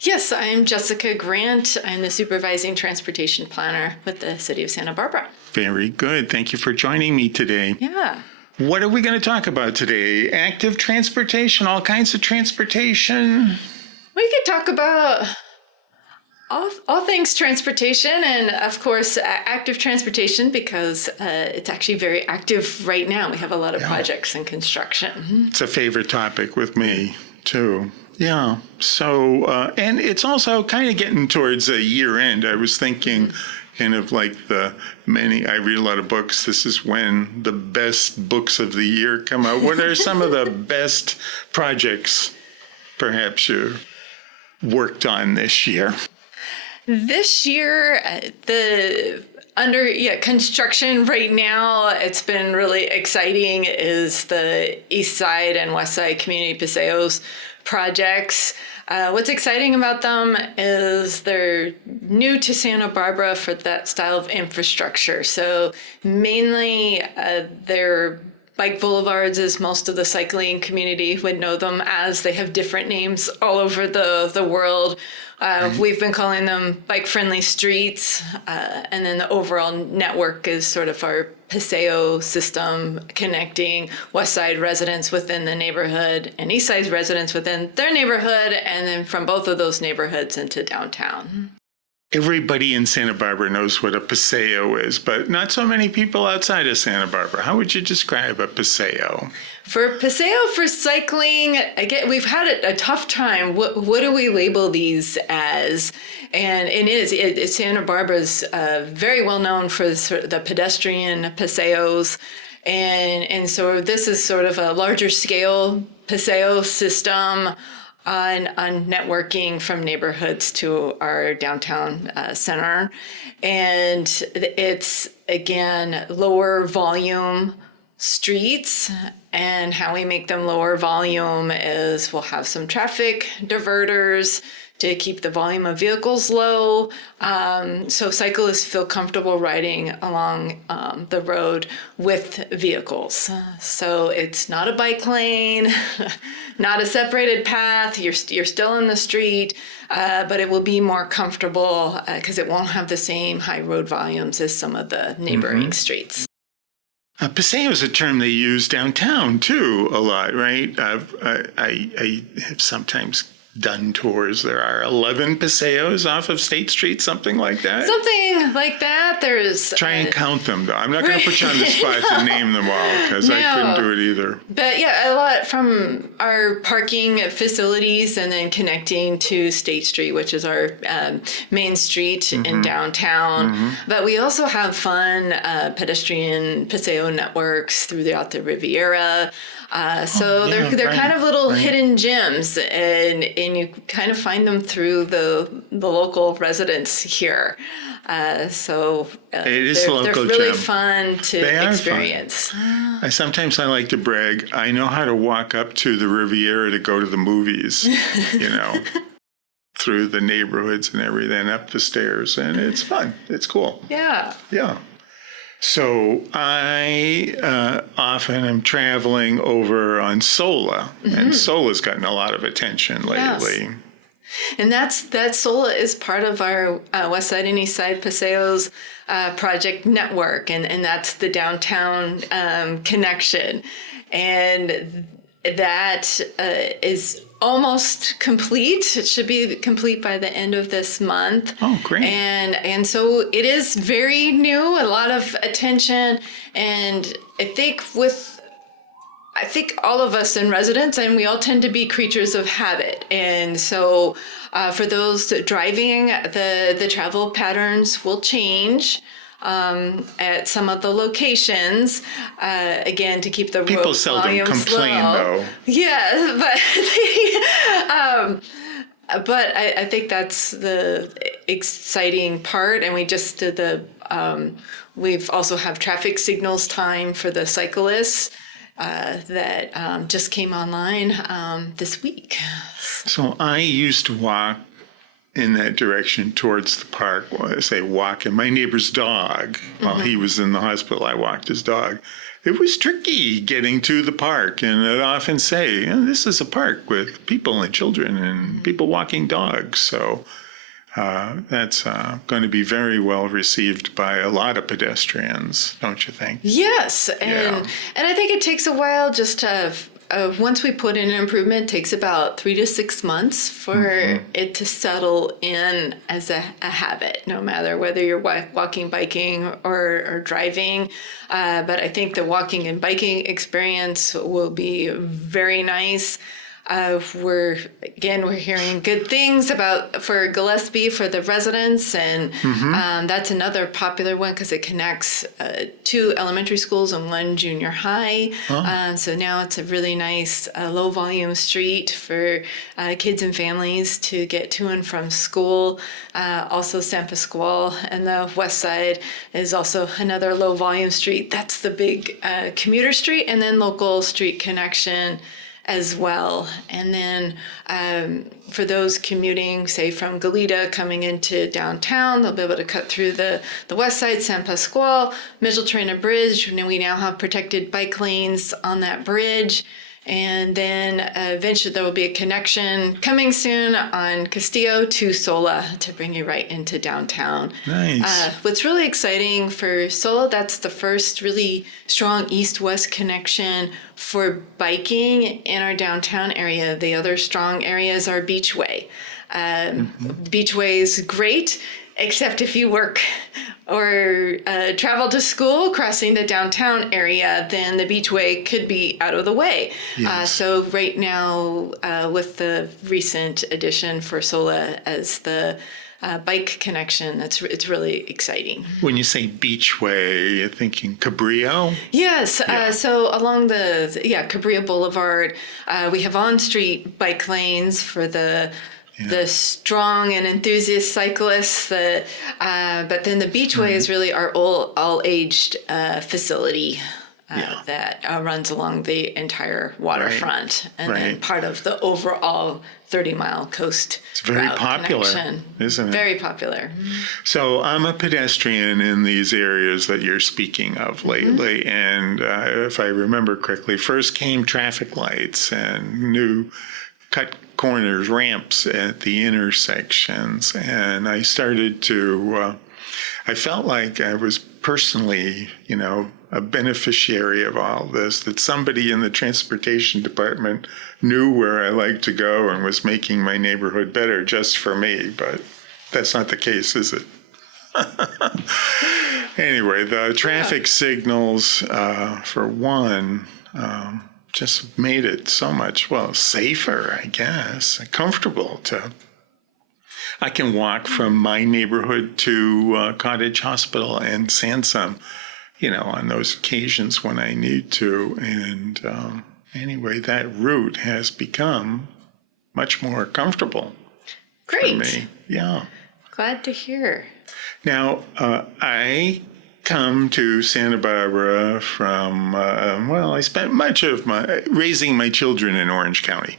Yes, I'm Jessica Grant. I'm the Supervising Transportation Planner with the City of Santa Barbara. Very good. Thank you for joining me today. Yeah. What are we going to talk about today? Active transportation, all kinds of transportation. We could talk about all things transportation and, of course, active transportation because it's actually very active right now. We have a lot of projects in construction. It's a favorite topic with me, too. Yeah. So, and it's also kind of getting towards a year end. I was thinking kind of like I read a lot of books. This is when the best books of the year come out. What are some of the best projects perhaps you worked on this year? This year, construction right now, it's been really exciting is the East Side and West Side Community Paseos projects. What's exciting about them is they're new to Santa Barbara for that style of infrastructure. So mainly they're bike boulevards, as most of the cycling community would know them as. They have different names all over the world. We've been calling them bike-friendly streets, and then the overall network is sort of our Paseo system connecting West Side residents within the neighborhood and East Side residents within their neighborhood, and then from both of those neighborhoods into downtown. Everybody in Santa Barbara knows what a paseo is, but not so many people outside of Santa Barbara. How would you describe a paseo? For paseo for cycling, again, we've had a tough time. What do we label these as? And Santa Barbara's very well known for the pedestrian paseos. And so this is sort of a larger scale paseo system on networking from neighborhoods to our downtown center. And it's, again, lower volume streets. And how we make them lower volume is we'll have some traffic diverters to keep the volume of vehicles low, so cyclists feel comfortable riding along the road with vehicles. So it's not a bike lane, not a separated path. You're still in the street, but it will be more comfortable because it won't have the same high road volumes as some of the neighboring streets. Paseo is a term they use downtown, too, a lot, right? I have sometimes done tours. There are 11 paseos off of State Street, something like that. Something like that. There's try and count them, though. I'm not going to put you on the spot to name them all because I couldn't do it either. But yeah, a lot from our parking facilities and then connecting to State Street, which is our main street in downtown. But we also have fun pedestrian paseo networks throughout the Riviera. They're kind of little hidden gems, and you kind of find them through the local residents here. It is a local gem. They're really fun to experience. Fun. Sometimes I like to brag. I know how to walk up to the Riviera to go to the movies, through the neighborhoods and everything, up the stairs, and it's fun. It's cool. Yeah. Yeah. So I often am traveling over on Sola, and Sola's gotten a lot of attention lately. Yes. And that Sola is part of our West Side and East Side Paseos project network, and that's the downtown connection. And that is almost complete. It should be complete by the end of this month. Oh, great. And so it is very new, a lot of attention. And I think all of us in residents, and we all tend to be creatures of habit. And so for those driving, the travel patterns will change at some of the locations, again, to keep the people road seldom volumes complain low. Though. Yeah, but I think that's the exciting part. And we just did we've also have traffic signals time for the cyclists that just came online this week. So I used to walk in that direction towards the park. I say walking. My neighbor's dog, while he was in the hospital, I walked his dog. It was tricky getting to the park, and I'd often say, this is a park with people and children and people walking dogs. So that's going to be very well received by a lot of pedestrians, don't you think? Yes, and I think it takes a while just to. Once we put in an improvement, it takes about 3 to 6 months for it to settle in as a habit, no matter whether you're walking, biking, or driving. But I think the walking and biking experience will be very nice. We're hearing good things for Gillespie for the residents, and that's another popular one because it connects 2 elementary schools and 1 junior high. So now it's a really nice low volume street for kids and families to get to and from school. Also San Pasqual and the west side is also another low volume street. That's the big commuter street, and then local street connection as well. And then for those commuting, say from Goleta coming into downtown, they'll be able to cut through the west side, San Pasqual, Micheltorena Bridge, and we now have protected bike lanes on that bridge. And then eventually there will be a connection coming soon on Castillo to Sola to bring you right into downtown. Nice. What's really exciting for Sola, that's the first really strong east-west connection for biking in our downtown area. The other strong areas are Beachway. Beachway is great, except if you work or travel to school crossing the downtown area, then the Beachway could be out of the way. Yes. So right now, with the recent addition for Sola as the bike connection, it's really exciting. When you say Beachway, you're thinking Cabrillo? Yes. So along the Cabrillo Boulevard, we have on-street bike lanes for the strong and enthusiast cyclists. But then the Beachway is really our all-aged facility that runs along the entire waterfront, and then part of the overall 30-mile coast. It's very popular, connection. Isn't it? Very popular. So I'm a pedestrian in these areas that you're speaking of lately, and if I remember correctly, first came traffic lights and new cut corners, ramps at the intersections, and I started to, I felt like I was personally, a beneficiary of all this, that somebody in the transportation department knew where I liked to go and was making my neighborhood better just for me, but that's not the case, is it? Anyway, the traffic signals, for one, just made it so much, safer, I guess, comfortable to. I can walk from my neighborhood to Cottage Hospital and Sansom, on those occasions when I need to. And anyway, that route has become much more comfortable for me. Yeah. Glad to hear. Now, I come to Santa Barbara from, I spent much of raising my children in Orange County.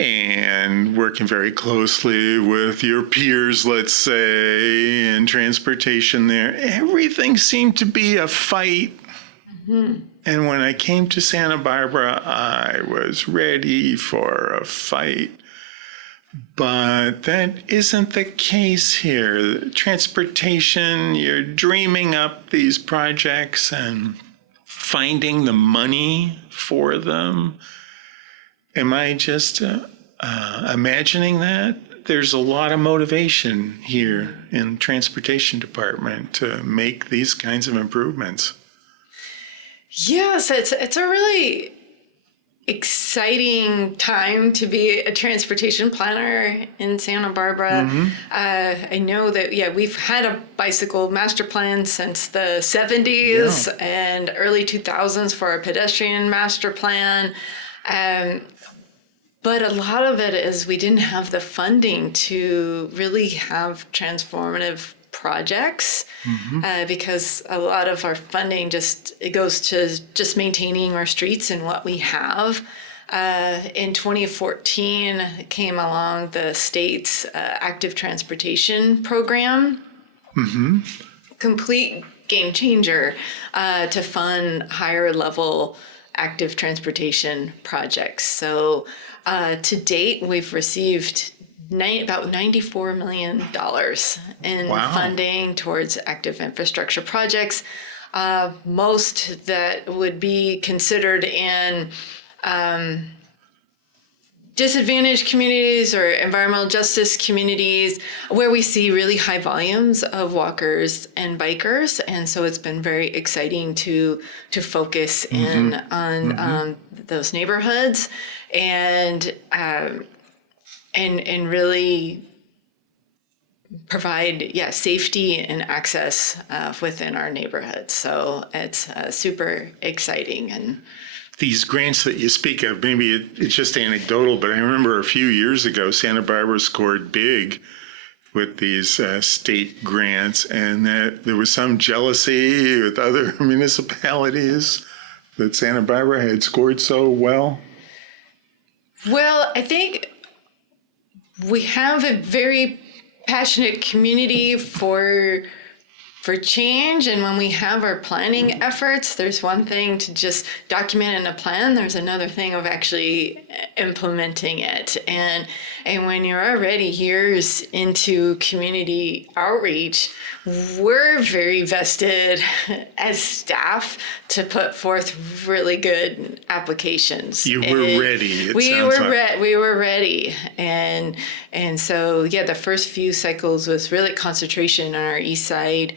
And working very closely with your peers, let's say, in transportation there. Everything seemed to be a fight. And when I came to Santa Barbara, I was ready for a fight. But that isn't the case here. Transportation, you're dreaming up these projects and finding the money for them. Am I just imagining that? There's a lot of motivation here in the transportation department to make these kinds of improvements. Yes, it's a really exciting time to be a transportation planner in Santa Barbara. I know that, we've had a bicycle master plan since the 70s and early 2000s for our pedestrian master plan. But a lot of it is we didn't have the funding to really have transformative projects because a lot of our funding it goes to just maintaining our streets and what we have. In 2014 came along the state's active transportation program. Complete game changer to fund higher level active transportation projects. So to date, we've received about $94 million in funding towards active infrastructure projects. Most that would be considered in disadvantaged communities or environmental justice communities where we see really high volumes of walkers and bikers. And so it's been very exciting to focus in on those neighborhoods and really provide safety and access within our neighborhoods. So it's super exciting. And these grants that you speak of, maybe it's just anecdotal, but I remember a few years ago, Santa Barbara scored big with these state grants, and that there was some jealousy with other municipalities that Santa Barbara had scored so well. Well, I think we have a very passionate community for change, and when we have our planning efforts, there's one thing to just document in a plan, there's another thing of actually implementing it. And when you're already years into community outreach, we're very vested as staff to put forth really good applications. You were ready. We were ready, and so the first few cycles was really concentration on our east side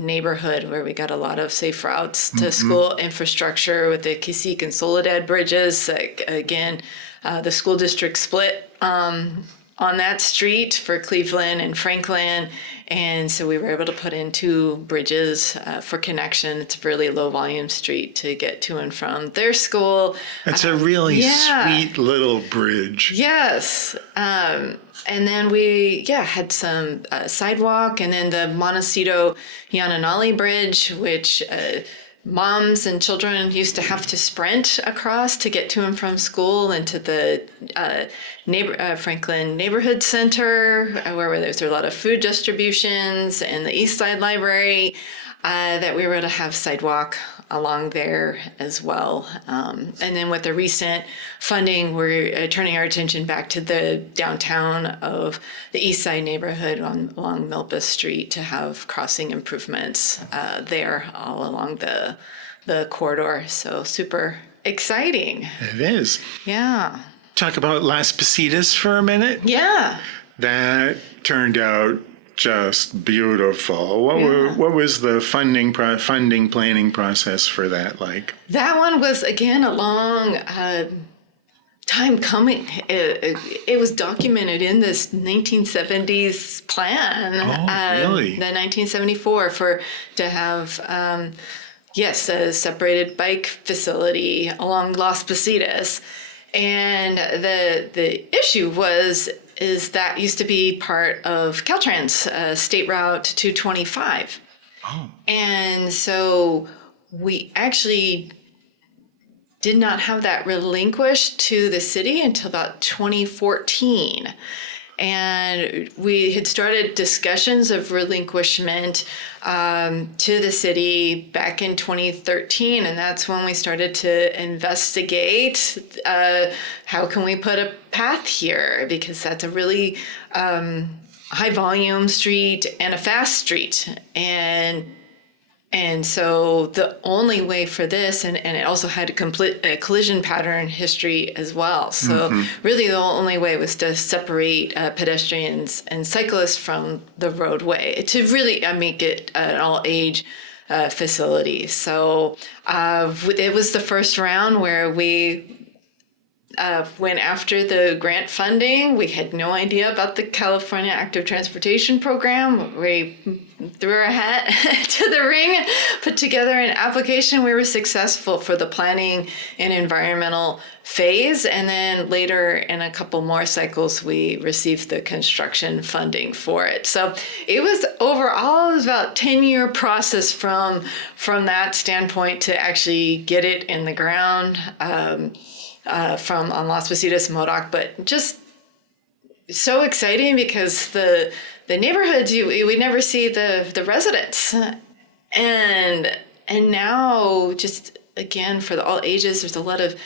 neighborhood, where we got a lot of safe routes to school infrastructure with the Kisik and Soledad bridges. Again, the school district split on that street for Cleveland and Franklin. And so we were able to put in 2 bridges for connection. It's a really low volume street to get to and from their school. It's a really sweet little bridge. Yes. And then we, had some sidewalk, and then the Montecito Yananali Bridge, which moms and children used to have to sprint across to get to and from school and to the Franklin Neighborhood Center, where there's a lot of food distributions, and the East Side Library, that we were able to have sidewalk along there as well. And then with the recent funding, we're turning our attention back to the downtown of the East Side neighborhood along Milpas Street to have crossing improvements there all along the corridor. So super exciting. It is. Yeah. Talk about Las Positas for a minute. Yeah. That turned out just beautiful. What was the funding planning process for that like? That one was, again, a long time coming. It was documented in this 1970s plan. Oh, really? The 1974 to have a separated bike facility along Las Positas. And the issue is that used to be part of Caltrans, State Route 225. Oh. And so we actually did not have that relinquished to the city until about 2014. And we had started discussions of relinquishment to the city back in 2013. And that's when we started to investigate how can we put a path here, because that's a really high volume street and a fast street. And so the only way for this, and it also had a collision pattern history as well. So really the only way was to separate pedestrians and cyclists from the roadway to really make it an all age facility. So it was the first round where we went after the grant funding. We had no idea about the California Active Transportation Program. We threw our hat to the ring, put together an application. We were successful for the planning and environmental phase. And then later in a couple more cycles, we received the construction funding for it. So it was overall about a 10-year process from that standpoint to actually get it in the ground. from on Las Positas, Modoc, but just so exciting because the neighborhoods you would never see the residents, and now just again for all ages, there's a lot of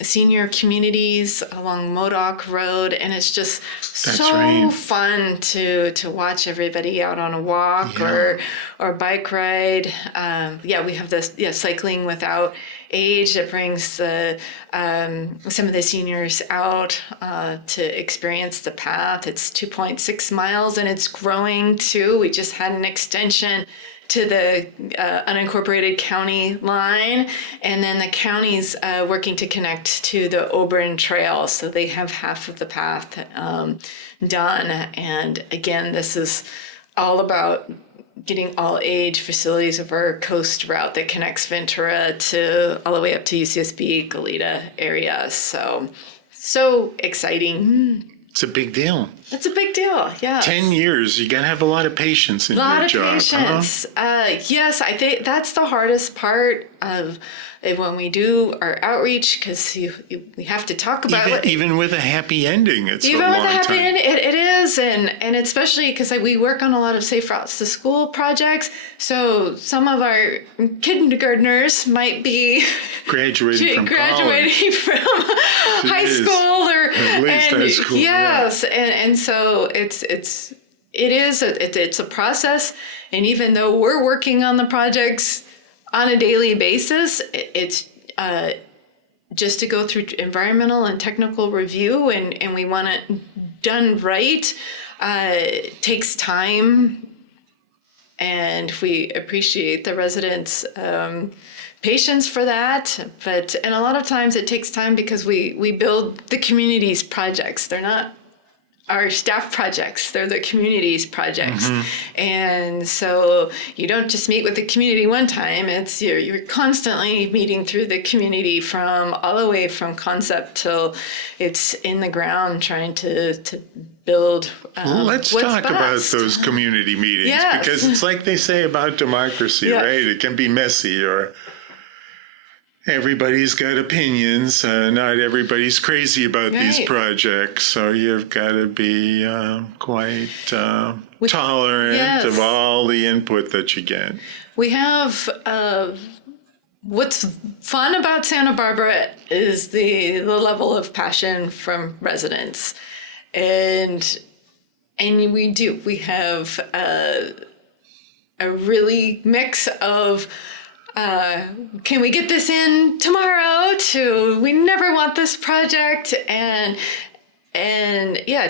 senior communities along Modoc Road, and it's just fun to watch everybody out on a walk or bike ride. We have this cycling without age that brings the some of the seniors out to experience the path. It's 2.6 miles and it's growing too. We just had an extension to the unincorporated county line, and then the county's working to connect to the Oberon Trail, so they have half of the path done. And again, this is all about getting all age facilities of our coast route that connects Ventura to all the way up to UCSB, Goleta area. So exciting. It's a big deal. It's a big deal, yeah. 10 years, you got to have a lot of patience in your job. A lot of patience. Huh? Yes, I think that's the hardest part of when we do our outreach, because we have to talk about it. Even with a happy ending, it's even a long with a happy time. ending, it is, and especially because we work on a lot of safe routes to school projects. So some of our kindergartners might be graduating from high school or at least high school. Yes, and so it's a process, and even though we're working on the projects on a daily basis, it's just to go through environmental and technical review, and we want it done right. It takes time, and we appreciate the residents' patience for that. And a lot of times it takes time because we build the community's projects. They're not our staff projects, they're the community's projects. Mm-hmm. And so you don't just meet with the community one time, it's you're constantly meeting through the community from all the way from concept till it's in the ground, trying to build let's talk about those community meetings. Yes. Because it's like they say about democracy, right? It can be messy, or everybody's got opinions. Not everybody's crazy about these projects. So you've got to be quite tolerant of all the input that you get. We have, what's fun about Santa Barbara is the level of passion from residents. And we have a really mix of can we get this in tomorrow to we never want this project, and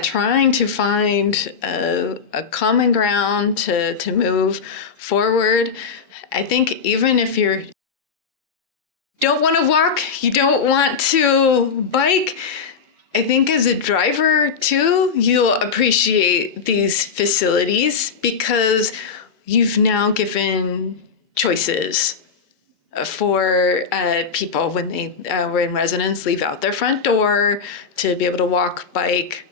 trying to find a common ground to move forward. I think even if you don't want to walk, you don't want to bike, I think as a driver too, you'll appreciate these facilities because you've now given choices for people when when residents leave out their front door to be able to walk, bike,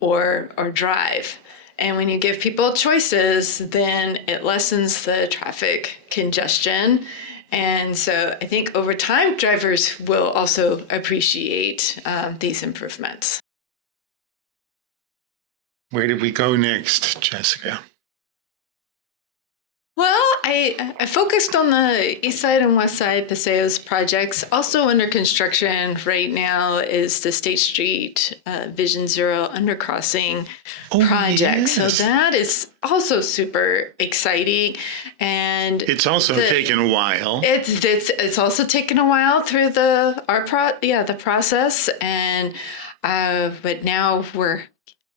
or drive. And when you give people choices, then it lessens the traffic congestion. And so I think over time, drivers will also appreciate these improvements. Where did we go next, Jessica? Well, I focused on the East Side and West Side Paseos projects. Also under construction right now is the State Street Vision Zero undercrossing project. Yes. So that is also super exciting, and it's also taken a while. It's also taken a while through the process, and but now we're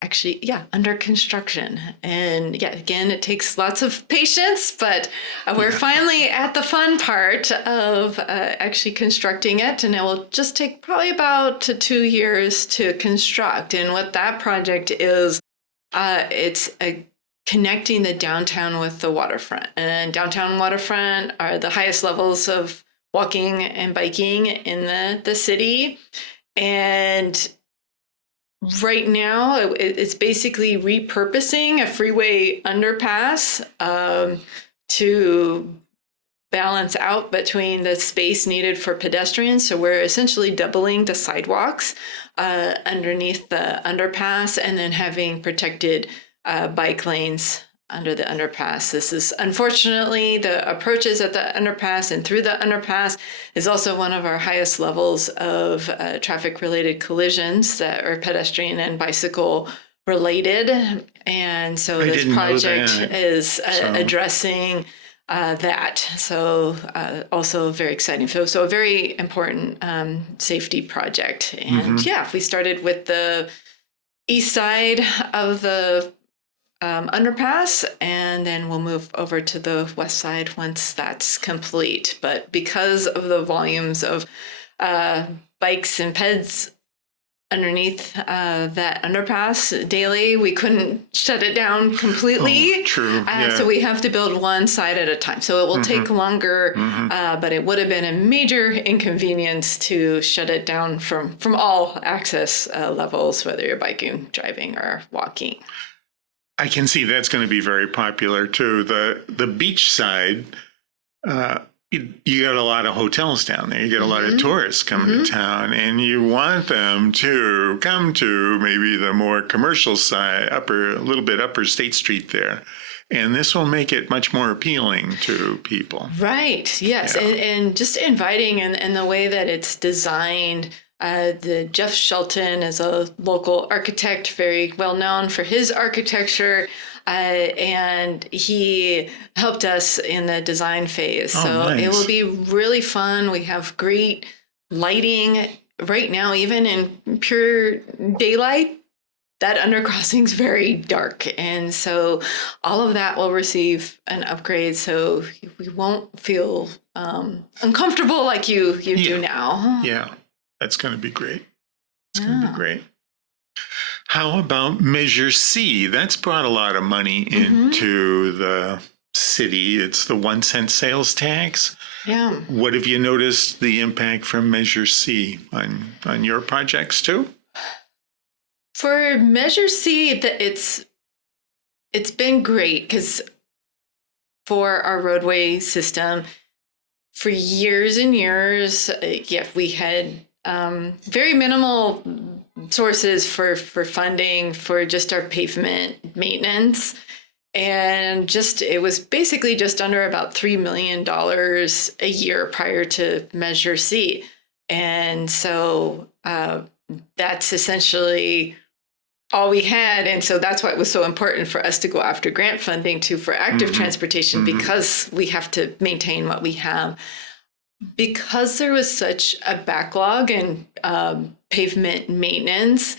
actually, under construction. And again, it takes lots of patience, but we're finally at the fun part of actually constructing it. And it will just take probably about 2 years to construct. And what that project is, it's connecting the downtown with the waterfront. And downtown and waterfront are the highest levels of walking and biking in the city. And right now, it's basically repurposing a freeway underpass to balance out between the space needed for pedestrians. So we're essentially doubling the sidewalks underneath the underpass and then having protected bike lanes under the underpass. This is unfortunately the approaches at the underpass and through the underpass is also one of our highest levels of traffic-related collisions that are pedestrian and bicycle related. And so this project is addressing that. So also very exciting. So a very important safety project. And we started with the east side of the underpass, and then we'll move over to the west side once that's complete. But because of the volumes of bikes and peds underneath that underpass daily, we couldn't shut it down completely. Oh, true. So we have to build one side at a time. So it will take longer, but it would have been a major inconvenience to shut it down from all access levels, whether you're biking, driving, or walking. I can see that's going to be very popular too. The beach side, you got a lot of hotels down there. You get a lot of tourists coming to town, and you want them to come to maybe the more commercial side, a little bit upper State Street there. And this will make it much more appealing to people. Right. Yes. Yeah. And just inviting and the way that it's designed. The Jeff Shelton is a local architect, very well known for his architecture, and he helped us in the design phase. So nice. It will be really fun. We have great lighting right now, even in pure daylight. That undercrossing is very dark, and so all of that will receive an upgrade. So we won't feel uncomfortable like you do now. Yeah. That's going to be great. It's going to be great. How about Measure C? That's brought a lot of money into the city. It's the 1 cent sales tax. Yeah. What have you noticed the impact from Measure C on your projects too? For Measure C, it's been great because for our roadway system, for years and years, we had very minimal sources for funding for just our pavement maintenance. And it was basically just under about $3 million a year prior to Measure C. And so that's essentially all we had. And so that's why it was so important for us to go after grant funding for active transportation, because we have to maintain what we have. Because there was such a backlog in pavement maintenance,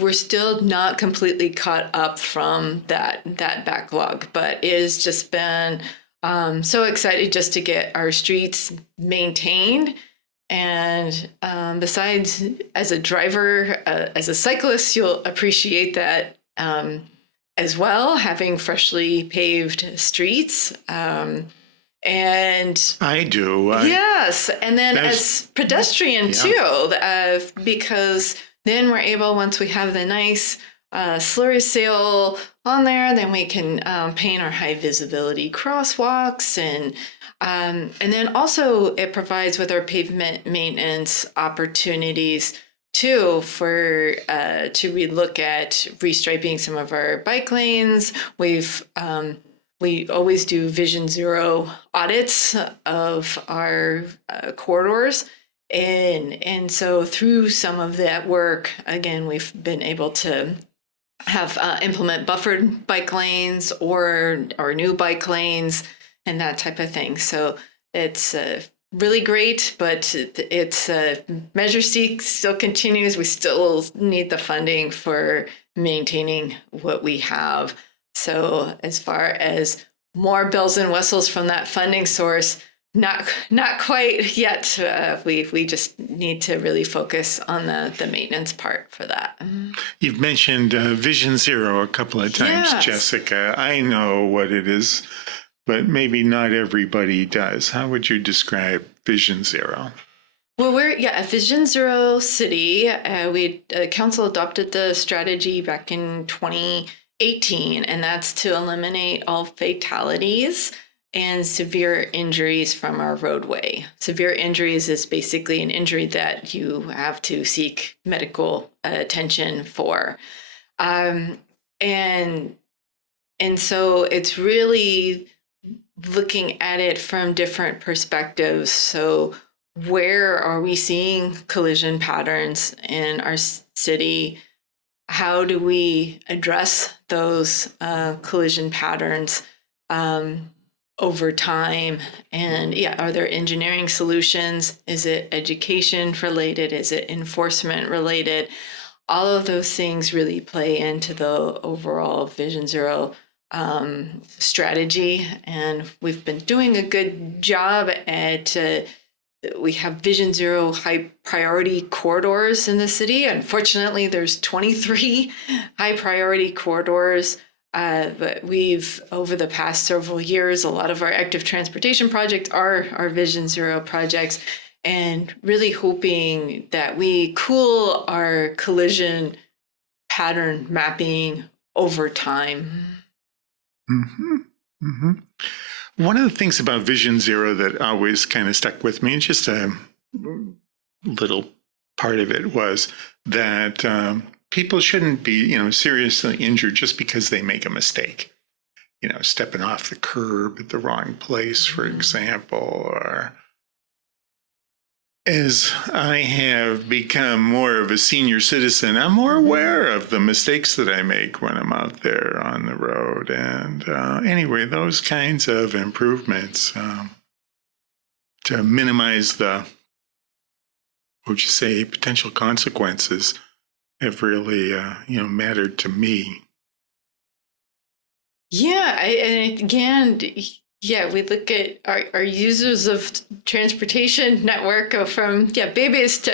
we're still not completely caught up from that backlog. But it has just been so excited just to get our streets maintained. And besides, as a driver, as a cyclist, you'll appreciate that as well, having freshly paved streets. And I do. Yes. And then as pedestrian too, because then we're able, once we have the nice slurry seal on there, then we can paint our high visibility crosswalks. And then also it provides with our pavement maintenance opportunities too to relook at restriping some of our bike lanes. We always do Vision Zero audits of our corridors. And so through some of that work, again, we've been able to have implement buffered bike lanes or new bike lanes and that type of thing. So it's really great, but it's Measure C still continues. We still need the funding for maintaining what we have. So as far as more bells and whistles from that funding source, not quite yet. We just need to really focus on the maintenance part for that. You've mentioned Vision Zero a couple of times, yes. Jessica. I know what it is, but maybe not everybody does. How would you describe Vision Zero? Well, we're a Vision Zero city. Council adopted the strategy back in 2018, and that's to eliminate all fatalities and severe injuries from our roadway. Severe injuries is basically an injury that you have to seek medical attention for. And so it's really looking at it from different perspectives. So where are we seeing collision patterns in our city? How do we address those collision patterns over time? And are there engineering solutions? Is it education related? Is it enforcement related? All of those things really play into the overall Vision Zero strategy. And we've been doing a good job at we have Vision Zero high priority corridors in the city. Unfortunately, there's 23 high priority corridors. But we've, over the past several years, a lot of our active transportation projects are our Vision Zero projects, and really hoping that we cool our collision pattern mapping over time. Mm-hmm. Mm-hmm. One of the things about Vision Zero that always kind of stuck with me, and just a little part of it, was that people shouldn't be, seriously injured just because they make a mistake. Stepping off the curb at the wrong place, for example, or as I have become more of a senior citizen, I'm more aware of the mistakes that I make when I'm out there on the road. And anyway, those kinds of improvements to minimize the, what would you say, potential consequences have really, mattered to me. Yeah, and again, we look at our users of transportation network go from babies to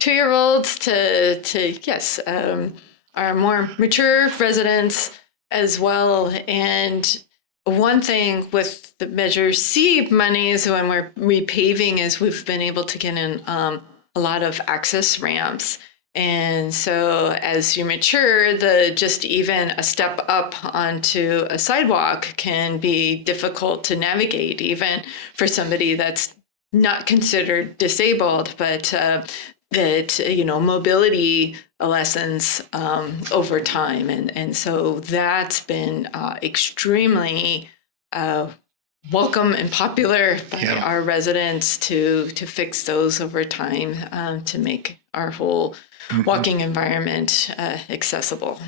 2-year-olds to yes, our more mature residents as well. And one thing with the Measure C monies when we're repaving is we've been able to get in a lot of access ramps. And so as you mature, just even a step up onto a sidewalk can be difficult to navigate, even for somebody that's not considered disabled, but that, mobility lessens over time. And so that's been extremely welcome and popular by our residents to fix those over time to make our whole walking environment accessible.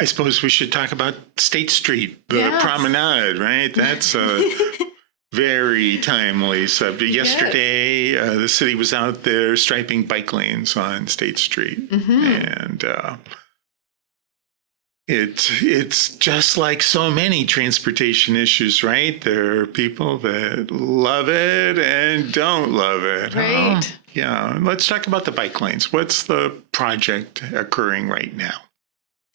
I suppose we should talk about State Street, the promenade, right? That's a very timely subject. Yesterday, the city was out there striping bike lanes on State Street. And it's just like so many transportation issues, right? There are people that love it and don't love it. Right. Let's talk about the bike lanes. What's the project occurring right now?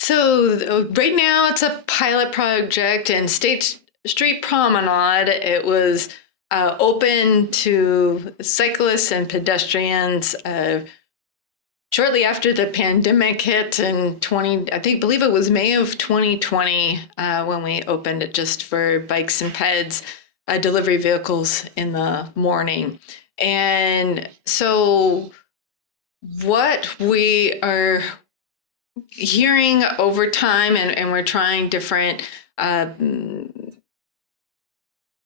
So right now it's a pilot project in State Street Promenade. It was open to cyclists and pedestrians shortly after the pandemic hit in believe it was May of 2020 when we opened it just for bikes and peds, delivery vehicles in the morning. And so what we are hearing over time, and we're trying different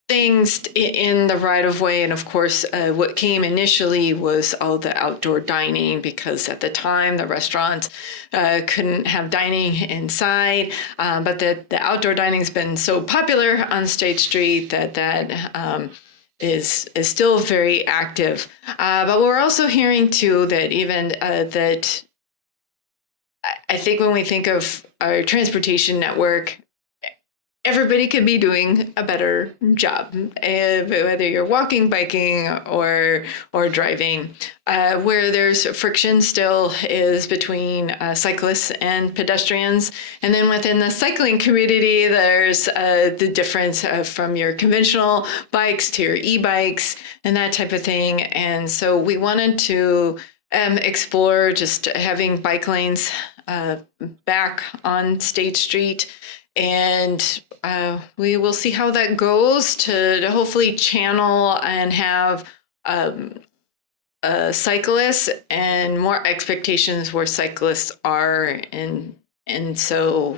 things in the right of way. And of course, what came initially was all the outdoor dining, because at the time the restaurants couldn't have dining inside. But the outdoor dining has been so popular on State Street that is still very active. But we're also hearing too that even that I think when we think of our transportation network, everybody could be doing a better job, whether you're walking, biking, or driving. Where there's friction still is between cyclists and pedestrians. And then within the cycling community, there's the difference from your conventional bikes to your e-bikes and that type of thing. And so we wanted to explore just having bike lanes back on State Street. And we will see how that goes to hopefully channel and have cyclists and more expectations where cyclists are. And so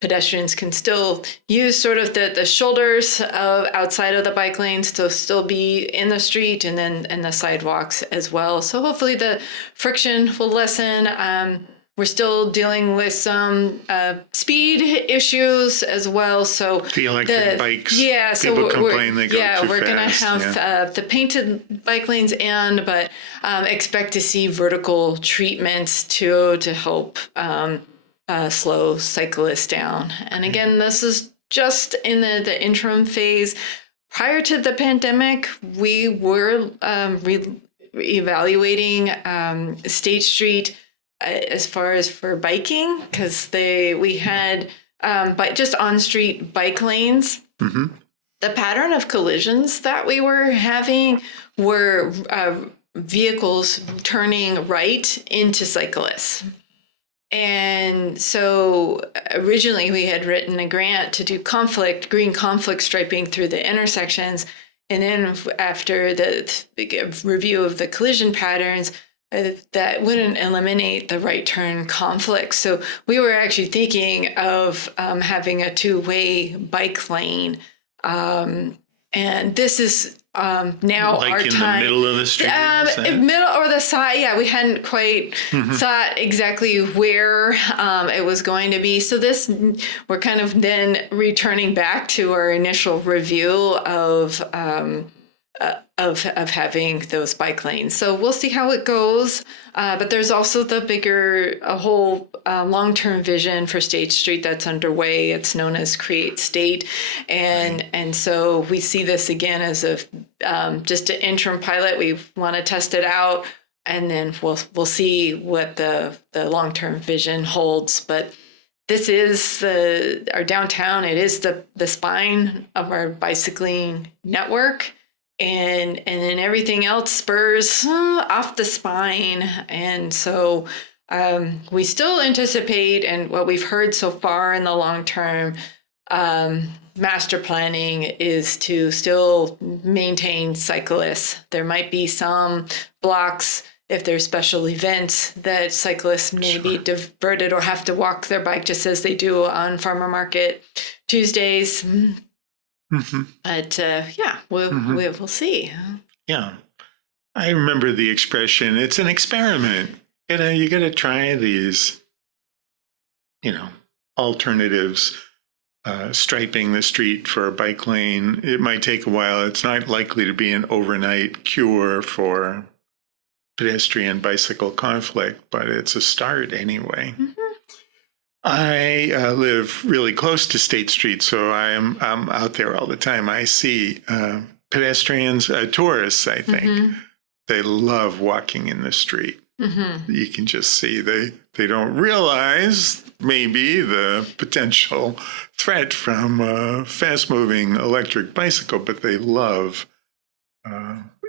pedestrians can still use sort of the shoulders of outside of the bike lanes to still be in the street and then and the sidewalks as well. So hopefully the friction will lessen. We're still dealing with some speed issues as well. So the electric bikes, yeah. So people complain they go too fast. we're gonna have the painted bike lanes but expect to see vertical treatments to help slow cyclists down. And again, this is just in the interim phase. Prior to the pandemic, we were evaluating State Street as far as for biking, because we had just on-street bike lanes. Mm-hmm. The pattern of collisions that we were having were vehicles turning right into cyclists. And so originally we had written a grant to do green conflict striping through the intersections. And then after the review of the collision patterns, that wouldn't eliminate the right turn conflict. So we were actually thinking of having a two-way bike lane. And this is now like our in time. The middle of the street? Middle or the side. Yeah, we hadn't quite thought exactly where it was going to be. So we're kind of then returning back to our initial review of having those bike lanes. So we'll see how it goes. But there's also a whole long-term vision for State Street that's underway. It's known as Create State. And so we see this again as just an interim pilot. We want to test it out, and then we'll see what the long-term vision holds. But this is our downtown. It is the spine of our bicycling network. And then everything else spurs off the spine. And so we still anticipate, and what we've heard so far in the long term, master planning is to still maintain cyclists. There might be some blocks if there's special events that cyclists may be diverted or have to walk their bike, just as they do on Farmer Market Tuesdays. Mm-hmm. But we'll see. Yeah, I remember the expression. It's an experiment. You got to try these, alternatives. Striping the street for a bike lane. It might take a while. It's not likely to be an overnight cure for pedestrian bicycle conflict, but it's a start anyway. Mm-hmm. I live really close to State Street, so I'm out there all the time. I see pedestrians, tourists, I think. Mm-hmm. They love walking in the street. Mm-hmm. You can just see they don't realize maybe the potential threat from a fast-moving electric bicycle, but they love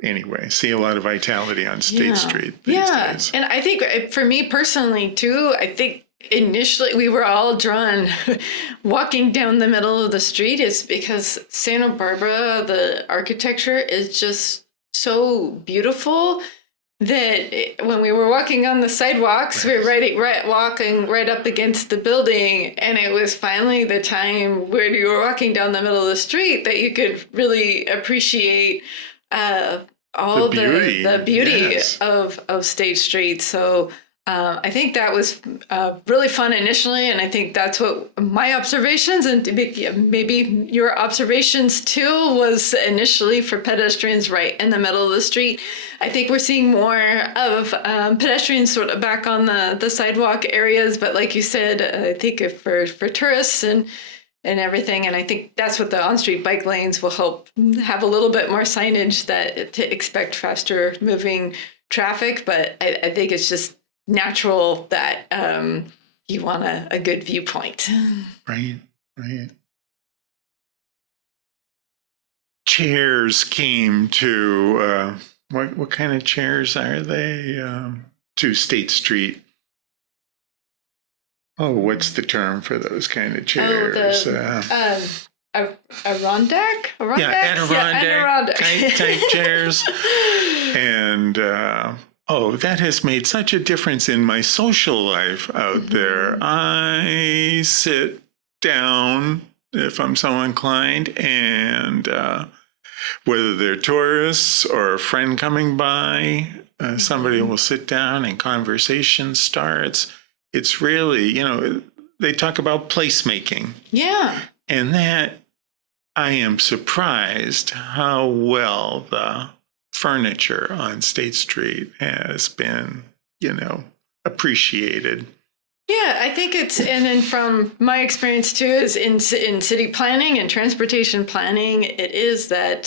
anyway. See a lot of vitality on State Street these days. And I think for me personally too, I think initially we were all drawn walking down the middle of the street is because Santa Barbara, the architecture is just so beautiful that when we were walking on the sidewalks, we were walking right up against the building, and it was finally the time where you were walking down the middle of the street that you could really appreciate all the beauty of State Street. So I think that was really fun initially, and I think that's what my observations and maybe your observations too was initially for pedestrians right in the middle of the street. I think we're seeing more of pedestrians sort of back on the sidewalk areas, but like you said, I think for tourists and everything, and I think that's what the on-street bike lanes will help have a little bit more signage to expect faster moving traffic, but I think it's just natural that you want a good viewpoint. Right. Chairs came to, what kind of chairs are they? To State Street. oh, what's the term for those kind of Oh, chairs? Adirondack? Yeah, Adirondack type chairs. And that has made such a difference in my social life out there. I sit down if I'm so inclined, and whether they're tourists or a friend coming by, somebody will sit down and conversation starts. It's really, they talk about placemaking. Yeah. And that, I am surprised how well the furniture on State Street has been, appreciated. Yeah, I think and then from my experience too, is in city planning and transportation planning, it is that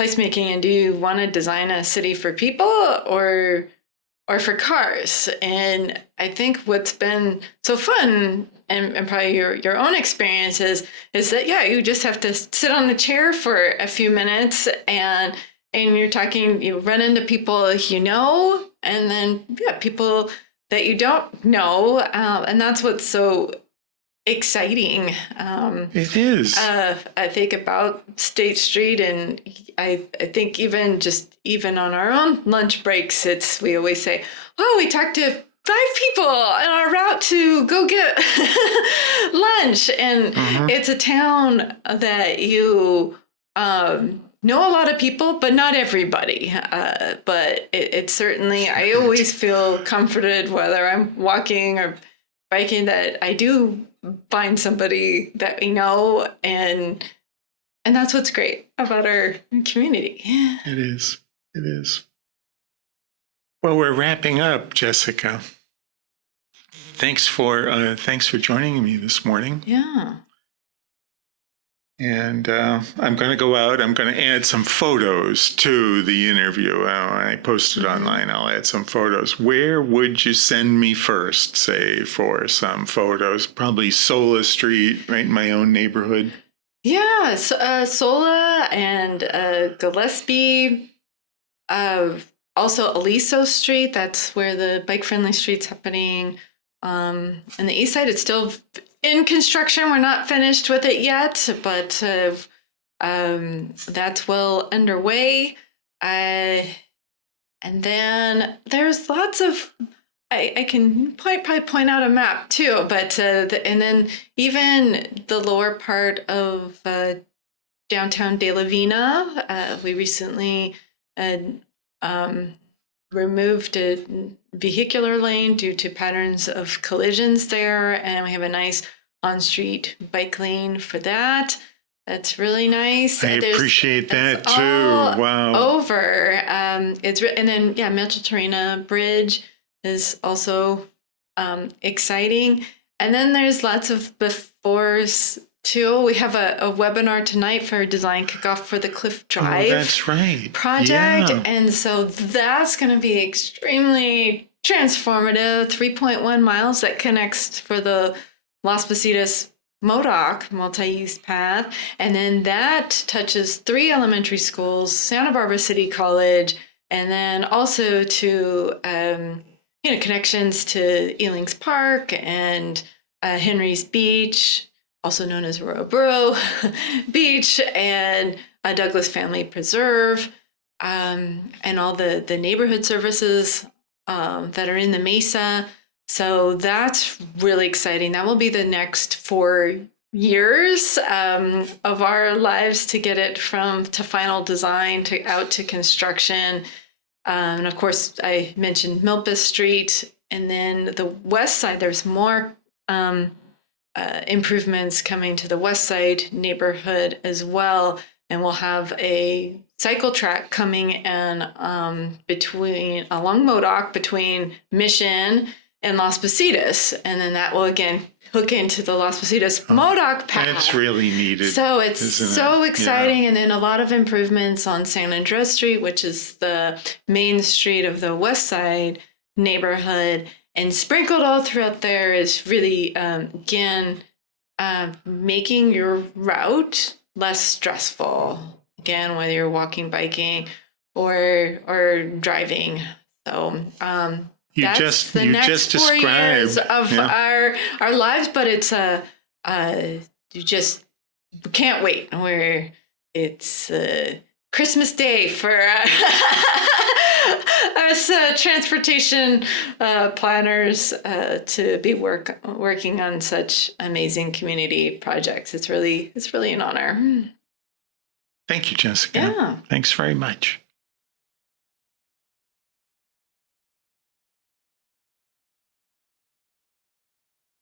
placemaking. And do you want to design a city for people or for cars? And I think what's been so fun, and probably your own experience is that, yeah, you just have to sit on the chair for a few minutes and you're talking, you run into people and then, yeah, people that you don't know. And that's what's so exciting. It is. I think about State Street, and I think even on our own lunch breaks, we always say, oh, we talked to 5 people on our route to go get lunch. And it's a town that you know a lot of people, but not everybody. But it certainly, I always feel comforted whether I'm walking or biking that I do find somebody that we know, and that's what's great about our community. It is. It is. Well, we're wrapping up, Jessica. Thanks for joining me this morning. Yeah. And I'm going to go out. I'm going to add some photos to the interview. When I post it online, I'll add some photos. Where would you send me first, say, for some photos? Probably Sola Street, right in my own neighborhood. Yeah, Sola and Gillespie. Also Aliso Street. That's where the bike-friendly street's happening. On the east side, it's still in construction. We're not finished with it yet, but that's well underway. And then there's lots of, I can probably point out a map too, but and then even the lower part of downtown De La Vina, we recently removed a vehicular lane due to patterns of collisions there, and we have a nice on-street bike lane for that. That's really nice. I appreciate that too. Wow. Over. And then, yeah, Mitchell Torina Bridge is also exciting. And then there's lots of befores too. We have a webinar tonight for design kickoff for the Cliff Drive that's right. project. Yeah. And so that's going to be extremely transformative. 3.1 miles that connects for the Las Positas MODOC multi-use path. And then that touches 3 elementary schools, Santa Barbara City College, and then also to connections to Elings Park and Henry's Beach, also known as Roroboro Beach, and Douglas Family Preserve, and all the neighborhood services that are in the Mesa. So that's really exciting. That will be the next 4 years of our lives to get it to final design to out to construction. And of course, I mentioned Milpas Street, and then the west side, there's more improvements coming to the west side neighborhood as well. And we'll have a cycle track coming in along MODOC between Mission and Las Positas. And then that will again hook into the Las Positas MODOC path. That's really needed. So it's so exciting. Yeah. And then a lot of improvements on San Andres Street, which is the main street of the west side neighborhood. And sprinkled all throughout there is really, making your route less stressful. Again, whether you're walking, biking, or driving. So that's the you next just 4 years described of our lives, but it's you just can't wait. It's Christmas Day for us transportation planners to be working on such amazing community projects. It's really an honor. Thank you, Jessica. Yeah. Thanks very much.